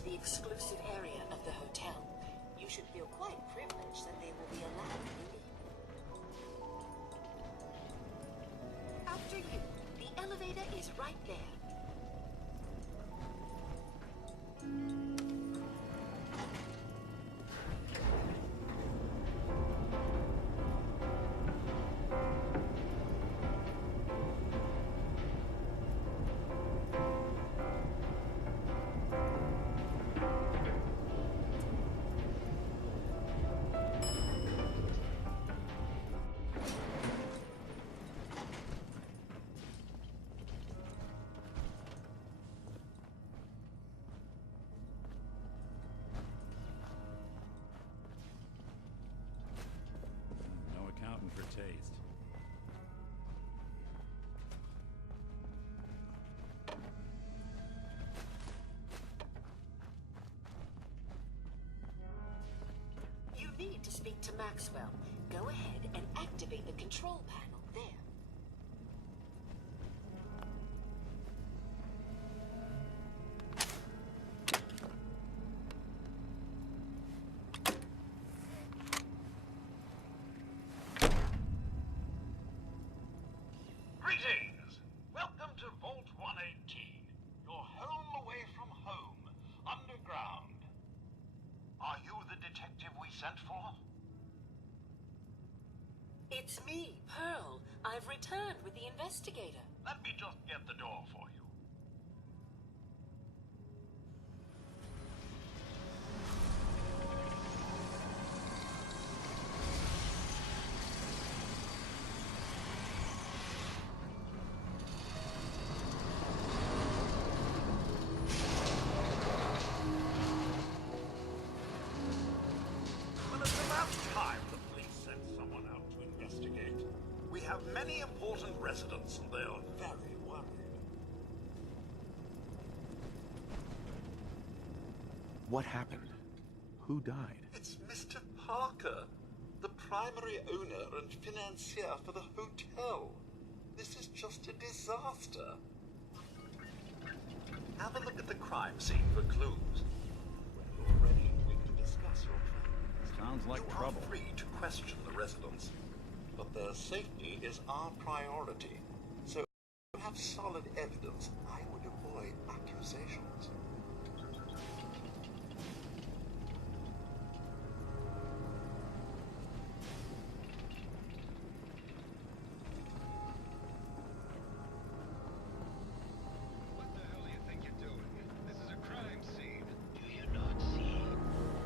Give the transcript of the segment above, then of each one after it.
to the exclusive area of the hotel. You should feel quite privileged that they will be allowed in. After you, the elevator is right there. For taste. You need to speak to Maxwell. Go ahead and activate the control panel there. It's me, Pearl. I've returned with the investigator. Let me just get the door for you. Well, it's about time the police sent someone out to investigate. We have many important residents and they are very worried. What happened? Who died? It's Mr. Parker, the primary owner and financier for the hotel. This is just a disaster. Have a look at the crime scene for clues. When you're ready, we can discuss your plans. Sounds like trouble. You are free to question the residents, but their safety is our priority. So if you have solid evidence, I would avoid accusations. What the hell do you think you're doing? This is a crime scene. Do you not see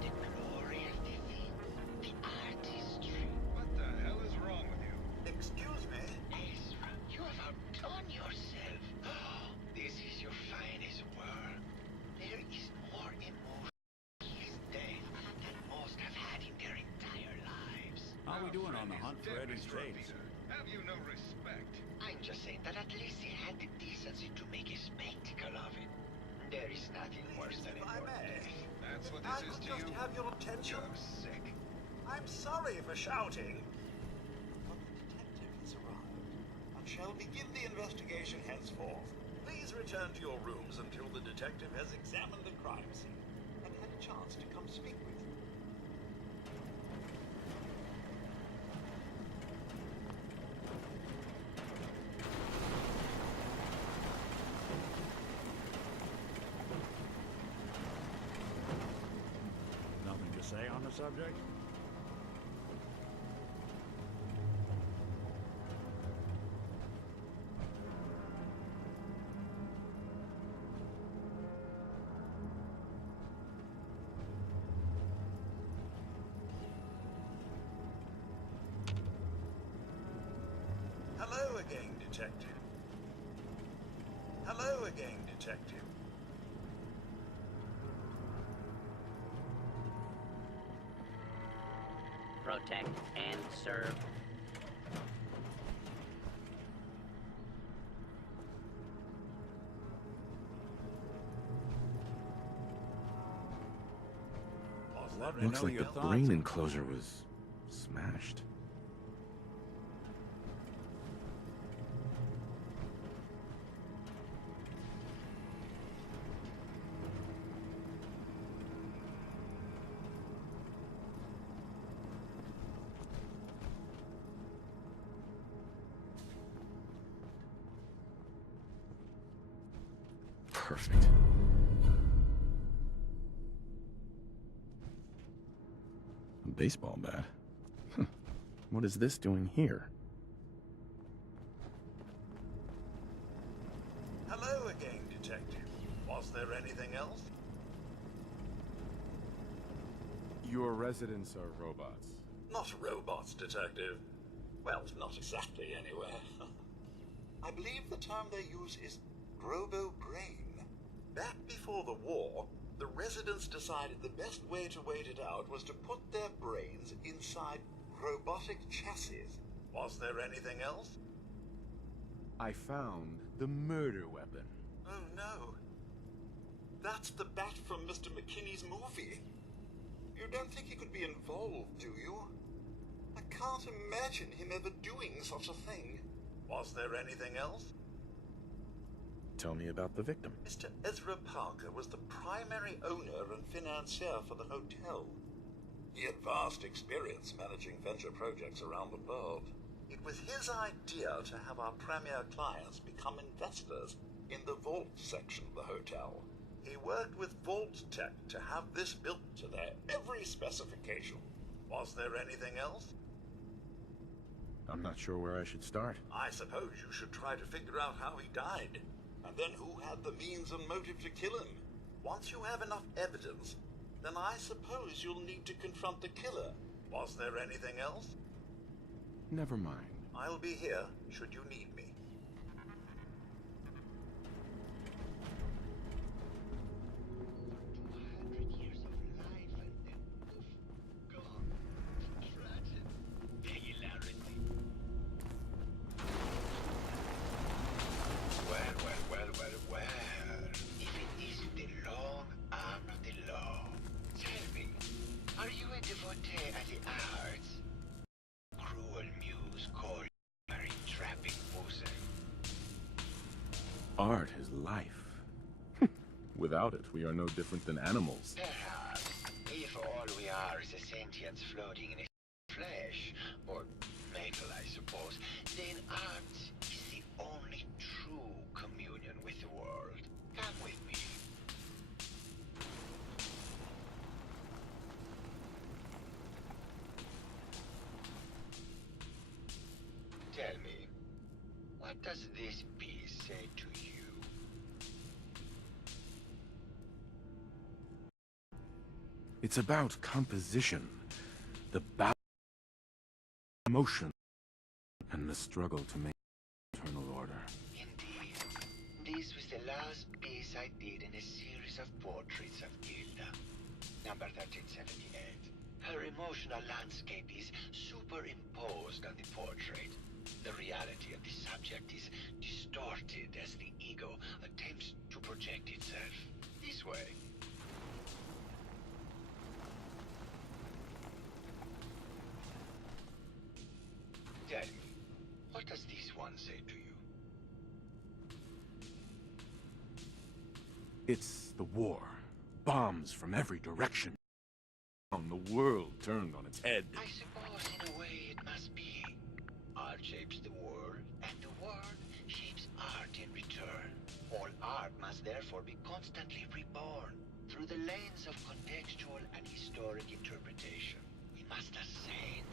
the glory of the thing? The artistry? What the hell is wrong with you? Excuse me? Ezra, you have outdone yourself. This is your finest work. There is more emotion in his death than most have had in their entire lives. How are we doing on the Friend hunt is for dead, Eddie's Mr. tapes? Peter. Have you no respect? I'm just saying that at least he had the decency to make a spectacle of it. There is nothing worse than If a I your may, death. That's what I this is could to just you? have your attention. You're sick. I'm sorry for shouting. But the detective has arrived and shall begin the investigation henceforth. Please return to your rooms until the detective has examined the crime scene and had a chance to come speak with you. Nothing to say on the subject? Hello again, detective. Hello again, detective. Protect and serve. Love to Looks know like your the thoughts. brain enclosure was smashed. Perfect. A baseball bat? What is this doing here? Hello again, Detective. Was there anything else? Your residents are robots. Not robots, Detective. Well, not exactly, anyway. I believe the term they use is robo-brain. Back before the war, the residents decided the best way to wait it out was to put their brains inside robotic chassis. Was there anything else? I found the murder weapon. Oh no. That's the bat from Mr. McKinney's movie. You don't think he could be involved, do you? I can't imagine him ever doing such a thing. Was there anything else? Tell me about the victim. Mr. Ezra Parker was the primary owner and financier for the hotel. He had vast experience managing venture projects around the world. It was his idea to have our premier clients become investors in the vault section of the hotel. He worked with Vault Tech to have this built to their every specification. Was there anything else? I'm not sure where I should start. I suppose you should try to figure out how he died, and then who had the means and motive to kill him. Once you have enough evidence, then I suppose you'll need to confront the killer. Was there anything else? Never mind. I'll be here should you need me. 200 years of life and then poof, gone. Tragic. Singularity. Well. If it isn't the long arm of the law. Tell me, are you a devotee of the arts? Cruel muse called marine trapping Musa. Art is life. Without it, we are no different than animals. Perhaps, if all we are is a sentience floating in a flesh, or metal, I suppose, then art is the only true communion with the world. Come with me. Tell me, what does this piece say to you? It's about composition, the balance, emotion, and the struggle to make eternal order. Indeed. This was the last piece I did in a series of portraits of Gilda. Number 1378. Her emotional landscape is superimposed on the portrait. The reality of the subject is distorted as the ego attempts to project itself. This way. Tell me, what does this one say to you? It's the war. Bombs from every direction. The world turned on its head. I suppose in a way it must be. Art shapes the world, and the world shapes art in return. All art must therefore be constantly reborn through the lens of contextual and historic interpretation. We must ascend.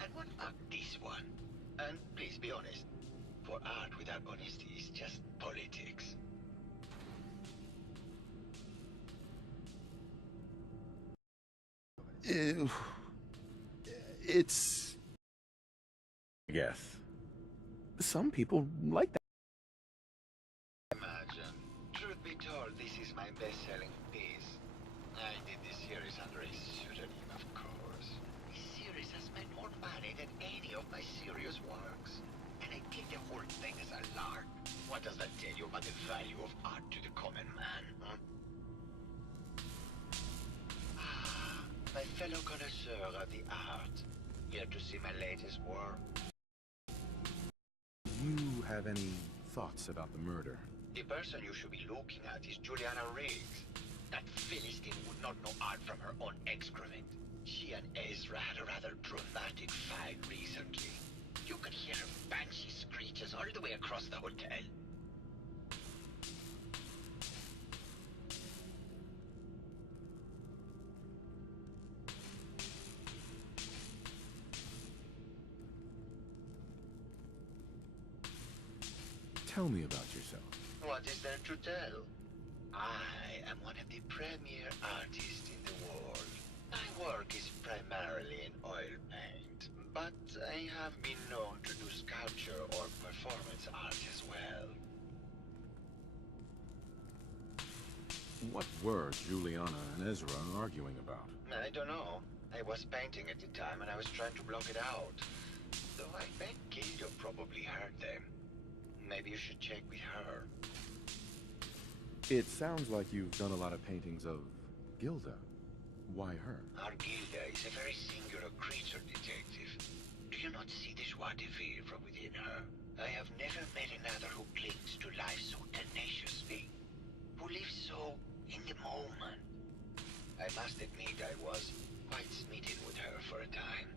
And what about this one? And please be honest, for art without honesty is just politics. It's... I guess. Some people like that. Imagine. Truth be told, this is my best-selling piece. I did this series under a pseudonym, of course. This series has made more money than any of my serious works. And I did the whole thing as a lark. What does that tell you about the value of art to the common man, huh? Ah, my fellow connoisseur of the art. Here to see my latest work? Do you have any thoughts about the murder? The person you should be looking at is Juliana Riggs. That Philistine would not know art from her own excrement. She and Ezra had a rather dramatic fight recently. You could hear her banshee screeches all the way across the hotel. Tell me about yourself. What is there to tell? I am one of the premier artists in the world. My work is primarily in oil paint, but I have been known to do sculpture or performance art as well. What were Juliana and Ezra arguing about? I don't know. I was painting at the time and I was trying to block it out. Though I bet Gilda probably heard them. Maybe you should check with her. It sounds like you've done a lot of paintings of Gilda. Why her? Our Gilda is a very singular creature, detective. Do you not see the joie de vivre within her? I have never met another who clings to life so tenaciously, who lives so in the moment. I must admit I was quite smitten with her for a time.